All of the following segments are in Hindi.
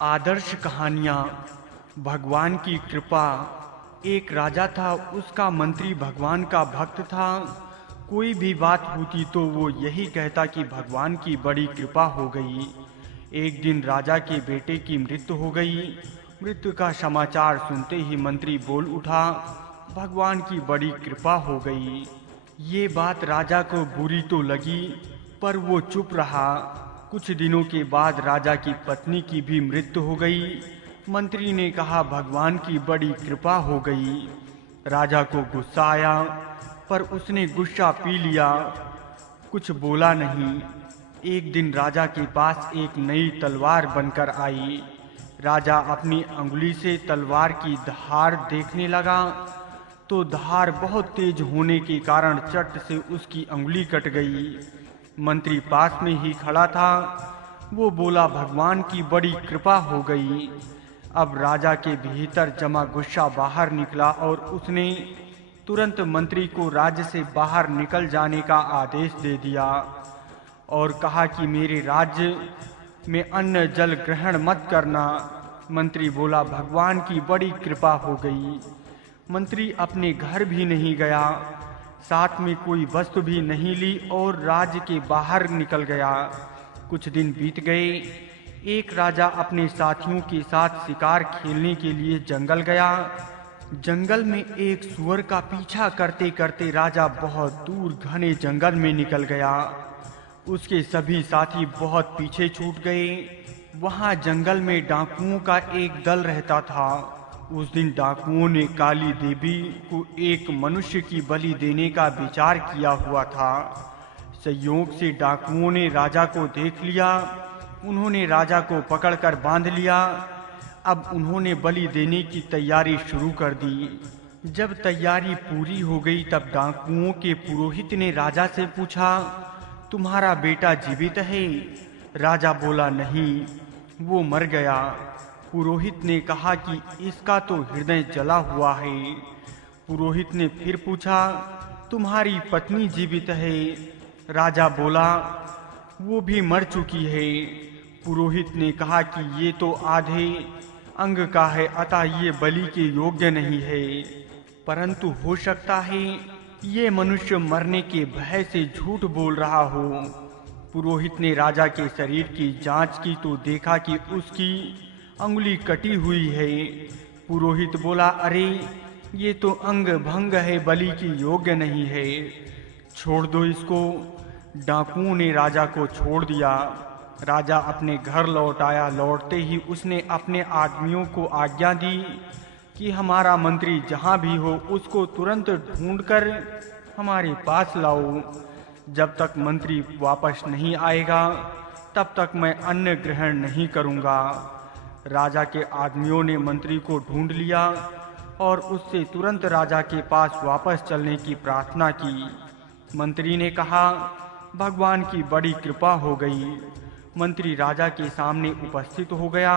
आदर्श कहानियाँ। भगवान की कृपा। एक राजा था, उसका मंत्री भगवान का भक्त था। कोई भी बात होती तो वो यही कहता कि भगवान की बड़ी कृपा हो गई। एक दिन राजा के बेटे की मृत्यु हो गई। मृत्यु का समाचार सुनते ही मंत्री बोल उठा, भगवान की बड़ी कृपा हो गई। ये बात राजा को बुरी तो लगी, पर वो चुप रहा। कुछ दिनों के बाद राजा की पत्नी की भी मृत्यु हो गई। मंत्री ने कहा, भगवान की बड़ी कृपा हो गई। राजा को गुस्सा आया, पर उसने गुस्सा पी लिया, कुछ बोला नहीं। एक दिन राजा के पास एक नई तलवार बनकर आई। राजा अपनी अंगुली से तलवार की धार देखने लगा तो धार बहुत तेज होने के कारण चट से उसकी अंगुली कट गई। मंत्री पास में ही खड़ा था। वो बोला, भगवान की बड़ी कृपा हो गई। अब राजा के भीतर जमा गुस्सा बाहर निकला और उसने तुरंत मंत्री को राज्य से बाहर निकल जाने का आदेश दे दिया और कहा कि मेरे राज्य में अन्न जल ग्रहण मत करना। मंत्री बोला, भगवान की बड़ी कृपा हो गई। मंत्री अपने घर भी नहीं गया, साथ में कोई वस्तु भी नहीं ली और राज्य के बाहर निकल गया। कुछ दिन बीत गए। एक राजा अपने साथियों के साथ शिकार खेलने के लिए जंगल गया। जंगल में एक सूअर का पीछा करते करते राजा बहुत दूर घने जंगल में निकल गया। उसके सभी साथी बहुत पीछे छूट गए। वहां जंगल में डाकुओं का एक दल रहता था। उस दिन डाकुओं ने काली देवी को एक मनुष्य की बलि देने का विचार किया हुआ था। संयोग से डाकुओं ने राजा को देख लिया। उन्होंने राजा को पकड़कर बांध लिया। अब उन्होंने बलि देने की तैयारी शुरू कर दी। जब तैयारी पूरी हो गई तब डाकुओं के पुरोहित ने राजा से पूछा, तुम्हारा बेटा जीवित है? राजा बोला, नहीं, वो मर गया। पुरोहित ने कहा कि इसका तो हृदय जला हुआ है। पुरोहित ने फिर पूछा, तुम्हारी पत्नी जीवित है? राजा बोला, वो भी मर चुकी है। पुरोहित ने कहा कि ये तो आधे अंग का है, अतः ये बलि के योग्य नहीं है, परंतु हो सकता है ये मनुष्य मरने के भय से झूठ बोल रहा हो। पुरोहित ने राजा के शरीर की जांच की तो देखा कि उसकी अंगुली कटी हुई है। पुरोहित बोला, अरे ये तो अंग भंग है, बलि की योग्य नहीं है, छोड़ दो इसको। डाकुओं ने राजा को छोड़ दिया। राजा अपने घर लौट आया। लौटते ही उसने अपने आदमियों को आज्ञा दी कि हमारा मंत्री जहाँ भी हो उसको तुरंत ढूंढकर हमारे पास लाओ। जब तक मंत्री वापस नहीं आएगा तब तक मैं अन्न ग्रहण नहीं करूँगा। राजा के आदमियों ने मंत्री को ढूंढ लिया और उससे तुरंत राजा के पास वापस चलने की प्रार्थना की। मंत्री ने कहा, भगवान की बड़ी कृपा हो गई। मंत्री राजा के सामने उपस्थित हो गया।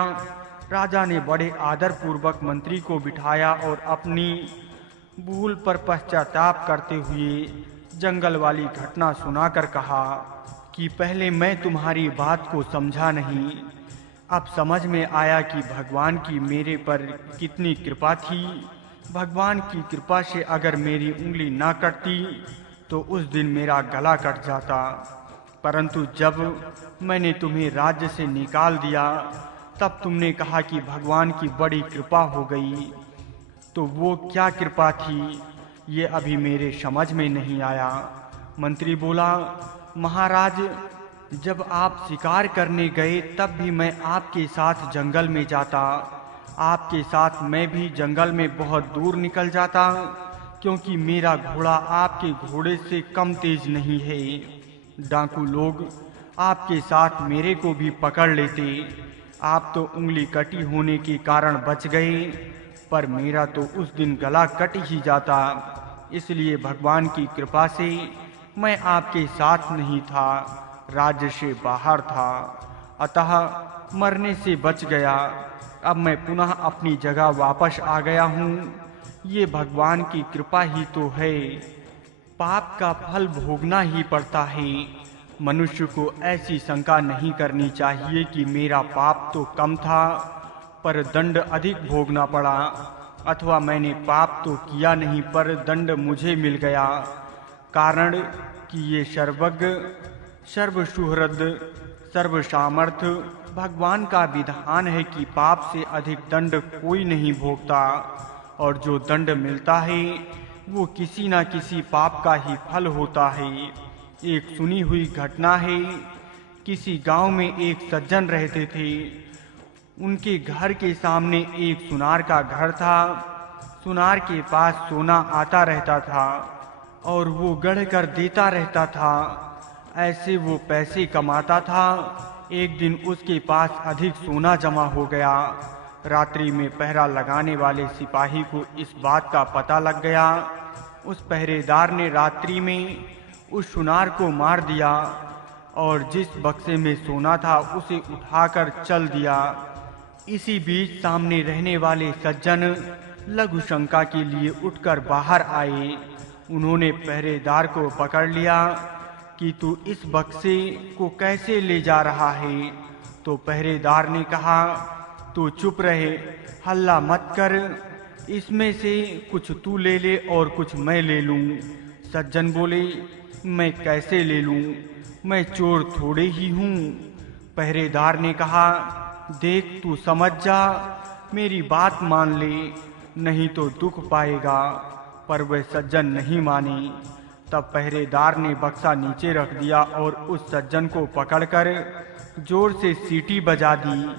राजा ने बड़े आदर पूर्वक मंत्री को बिठाया और अपनी भूल पर पश्चाताप करते हुए जंगल वाली घटना सुनाकर कहा कि पहले मैं तुम्हारी बात को समझा नहीं, अब समझ में आया कि भगवान की मेरे पर कितनी कृपा थी। भगवान की कृपा से अगर मेरी उंगली ना कटती तो उस दिन मेरा गला कट जाता, परंतु जब मैंने तुम्हें राज्य से निकाल दिया तब तुमने कहा कि भगवान की बड़ी कृपा हो गई। तो वो क्या कृपा थी, ये अभी मेरे समझ में नहीं आया। मंत्री बोला, महाराज, जब आप शिकार करने गए तब भी मैं आपके साथ जंगल में जाता। आपके साथ मैं भी जंगल में बहुत दूर निकल जाता, क्योंकि मेरा घोड़ा आपके घोड़े से कम तेज नहीं है। डाकू लोग आपके साथ मेरे को भी पकड़ लेते। आप तो उंगली कटी होने के कारण बच गए, पर मेरा तो उस दिन गला कट ही जाता। इसलिए भगवान की कृपा से मैं आपके साथ नहीं था, राज्य से बाहर था, अतः मरने से बच गया। अब मैं पुनः अपनी जगह वापस आ गया हूँ। ये भगवान की कृपा ही तो है। पाप का फल भोगना ही पड़ता है। मनुष्य को ऐसी शंका नहीं करनी चाहिए कि मेरा पाप तो कम था पर दंड अधिक भोगना पड़ा, अथवा मैंने पाप तो किया नहीं पर दंड मुझे मिल गया। कारण कि ये सर्वज्ञ, सर्वसुहृद, सर्वसामर्थ भगवान का विधान है कि पाप से अधिक दंड कोई नहीं भोगता, और जो दंड मिलता है वो किसी न किसी पाप का ही फल होता है। एक सुनी हुई घटना है। किसी गांव में एक सज्जन रहते थे। उनके घर के सामने एक सुनार का घर था। सुनार के पास सोना आता रहता था और वो गढ़ कर देता रहता था। ऐसे वो पैसे कमाता था। एक दिन उसके पास अधिक सोना जमा हो गया। रात्रि में पहरा लगाने वाले सिपाही को इस बात का पता लग गया। उस पहरेदार ने रात्रि में उस सुनार को मार दिया और जिस बक्से में सोना था उसे उठाकर चल दिया। इसी बीच सामने रहने वाले सज्जन लघु शंका के लिए उठकर बाहर आए। उन्होंने पहरेदार को पकड़ लिया कि तू इस बक्से को कैसे ले जा रहा है। तो पहरेदार ने कहा, तू चुप रहे, हल्ला मत कर, इसमें से कुछ तू ले ले और कुछ मैं ले लूं। सज्जन बोले, मैं कैसे ले लूं, मैं चोर थोड़े ही हूं। पहरेदार ने कहा, देख तू समझ जा, मेरी बात मान ले, नहीं तो दुख पाएगा। पर वह सज्जन नहीं माने। तब पहरेदार ने बक्सा नीचे रख दिया और उस सज्जन को पकड़कर जोर से सीटी बजा दी।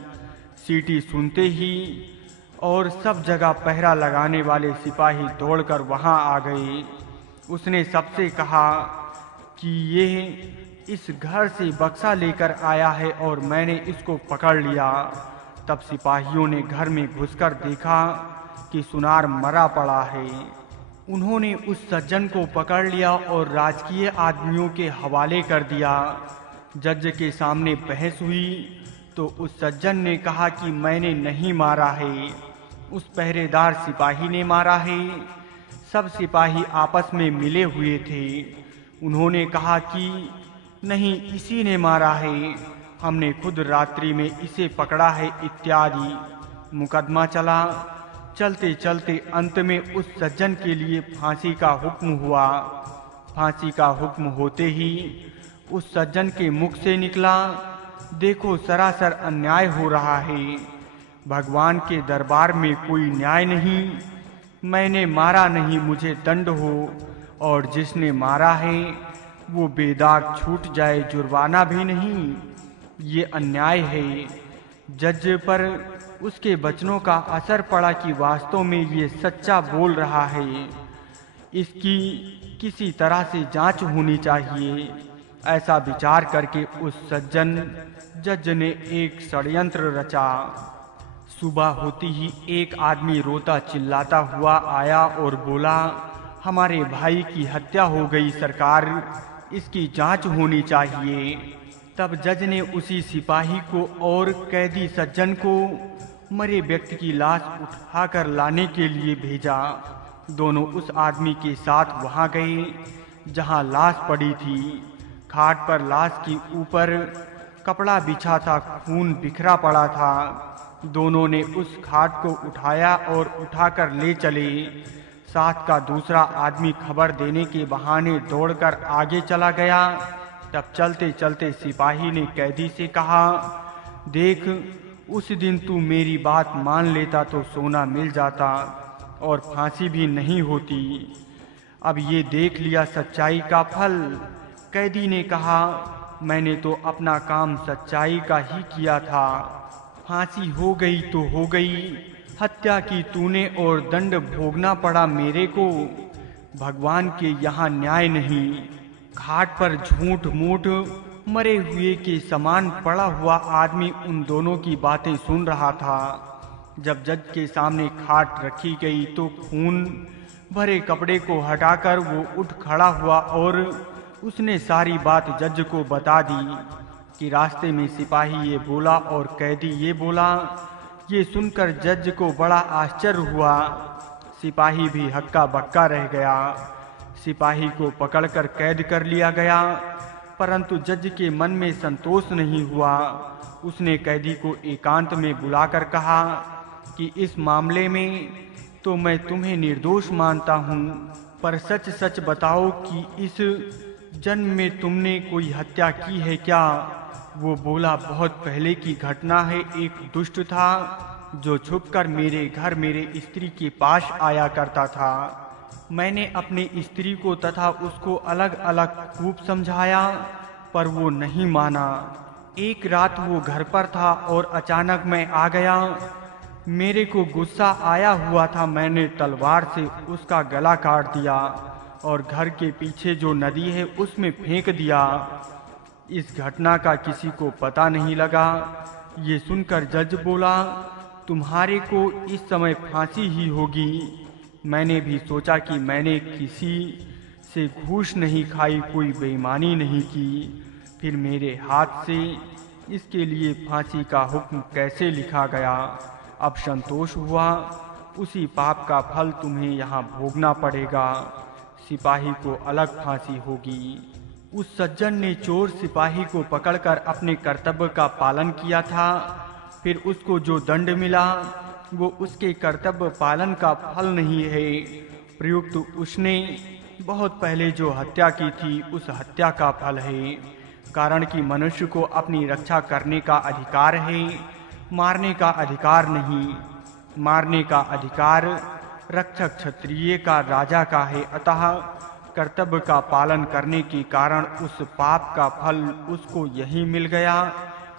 सीटी सुनते ही और सब जगह पहरा लगाने वाले सिपाही दौड़कर वहां आ गए। उसने सबसे कहा कि ये इस घर से बक्सा लेकर आया है और मैंने इसको पकड़ लिया। तब सिपाहियों ने घर में घुसकर देखा कि सुनार मरा पड़ा है। उन्होंने उस सज्जन को पकड़ लिया और राजकीय आदमियों के हवाले कर दिया। जज के सामने बहस हुई तो उस सज्जन ने कहा कि मैंने नहीं मारा है, उस पहरेदार सिपाही ने मारा है। सब सिपाही आपस में मिले हुए थे। उन्होंने कहा कि नहीं, इसी ने मारा है, हमने खुद रात्रि में इसे पकड़ा है इत्यादि। मुकदमा चला। चलते चलते अंत में उस सज्जन के लिए फांसी का हुक्म हुआ। फांसी का हुक्म होते ही उस सज्जन के मुख से निकला, देखो सरासर अन्याय हो रहा है, भगवान के दरबार में कोई न्याय नहीं। मैंने मारा नहीं, मुझे दंड हो, और जिसने मारा है वो बेदाग छूट जाए, जुर्माना भी नहीं। ये अन्याय है। जज पर उसके वचनों का असर पड़ा कि वास्तव में ये सच्चा बोल रहा है। इसकी किसी तरह से जांच होनी चाहिए। ऐसा विचार करके उस सज्जन जज ने एक षड्यंत्र रचा। सुबह होती ही एक आदमी रोता चिल्लाता हुआ आया और बोला, हमारे भाई की हत्या हो गई सरकार, इसकी जांच होनी चाहिए। तब जज ने उसी सिपाही को और कैदी सज्जन को मरे व्यक्ति की लाश उठाकर लाने के लिए भेजा। दोनों उस आदमी के साथ वहां गए जहां लाश पड़ी थी। खाट पर लाश के ऊपर कपड़ा बिछा था, खून बिखरा पड़ा था। दोनों ने उस खाट को उठाया और उठाकर ले चले। साथ का दूसरा आदमी खबर देने के बहाने दौड़कर आगे चला गया। तब चलते चलते सिपाही ने कैदी से कहा, देख, उस दिन तू मेरी बात मान लेता तो सोना मिल जाता और फांसी भी नहीं होती। अब ये देख लिया सच्चाई का फल। कैदी ने कहा, मैंने तो अपना काम सच्चाई का ही किया था। फांसी हो गई तो हो गई, हत्या की तूने और दंड भोगना पड़ा मेरे को। भगवान के यहाँ न्याय नहीं। खाट पर झूठ मूठ मरे हुए के समान पड़ा हुआ आदमी उन दोनों की बातें सुन रहा था। जब जज के सामने खाट रखी गई तो खून भरे कपड़े को हटाकर वो उठ खड़ा हुआ और उसने सारी बात जज को बता दी कि रास्ते में सिपाही ये बोला और कैदी ये बोला। ये सुनकर जज को बड़ा आश्चर्य हुआ। सिपाही भी हक्का बक्का रह गया। सिपाही को पकड़कर कैद कर लिया गया, परंतु जज के मन में संतोष नहीं हुआ। उसने कैदी को एकांत में बुलाकर कहा कि इस मामले में तो मैं तुम्हें निर्दोष मानता हूँ, पर सच सच बताओ कि इस जन्म में तुमने कोई हत्या की है क्या? वो बोला, बहुत पहले की घटना है। एक दुष्ट था जो छुपकर मेरे घर मेरे स्त्री के पास आया करता था। मैंने अपनी स्त्री को तथा उसको अलग अलग खूब समझाया, पर वो नहीं माना। एक रात वो घर पर था और अचानक मैं आ गया। मेरे को गुस्सा आया हुआ था। मैंने तलवार से उसका गला काट दिया और घर के पीछे जो नदी है उसमें फेंक दिया। इस घटना का किसी को पता नहीं लगा। ये सुनकर जज बोला, तुम्हारे को इस समय फांसी ही होगी। मैंने भी सोचा कि मैंने किसी से घूस नहीं खाई, कोई बेईमानी नहीं की। फिर मेरे हाथ से इसके लिए फांसी का हुक्म कैसे लिखा गया? अब संतोष हुआ। उसी पाप का फल तुम्हें यहाँ भोगना पड़ेगा। सिपाही को अलग फांसी होगी। उस सज्जन ने चोर सिपाही को पकड़कर अपने कर्तव्य का पालन किया था। फिर उसको जो दंड मिला वो उसके कर्तव्य पालन का फल नहीं है, प्रयुक्त उसने बहुत पहले जो हत्या की थी उस हत्या का फल है। कारण कि मनुष्य को अपनी रक्षा करने का अधिकार है, मारने का अधिकार नहीं। मारने का अधिकार रक्षक क्षत्रिय का, राजा का है। अतः कर्तव्य का पालन करने के कारण उस पाप का फल उसको यही मिल गया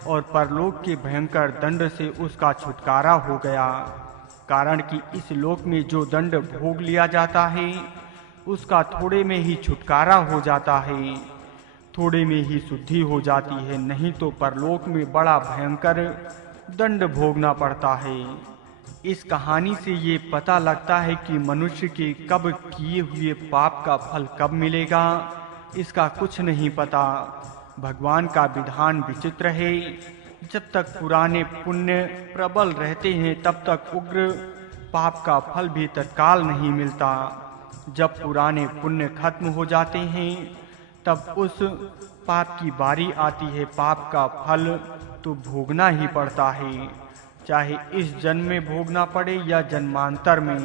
और परलोक के भयंकर दंड से उसका छुटकारा हो गया। कारण कि इस लोक में जो दंड भोग लिया जाता है उसका थोड़े में ही छुटकारा हो जाता है, थोड़े में ही शुद्धि हो जाती है, नहीं तो परलोक में बड़ा भयंकर दंड भोगना पड़ता है। इस कहानी से ये पता लगता है कि मनुष्य के कब किए हुए पाप का फल कब मिलेगा इसका कुछ नहीं पता। भगवान का विधान विचित्र है। जब तक पुराने पुण्य प्रबल रहते हैं तब तक उग्र पाप का फल भी तत्काल नहीं मिलता। जब पुराने पुण्य खत्म हो जाते हैं तब उस पाप की बारी आती है। पाप का फल तो भोगना ही पड़ता है, चाहे इस जन्म में भोगना पड़े या जन्मांतर में।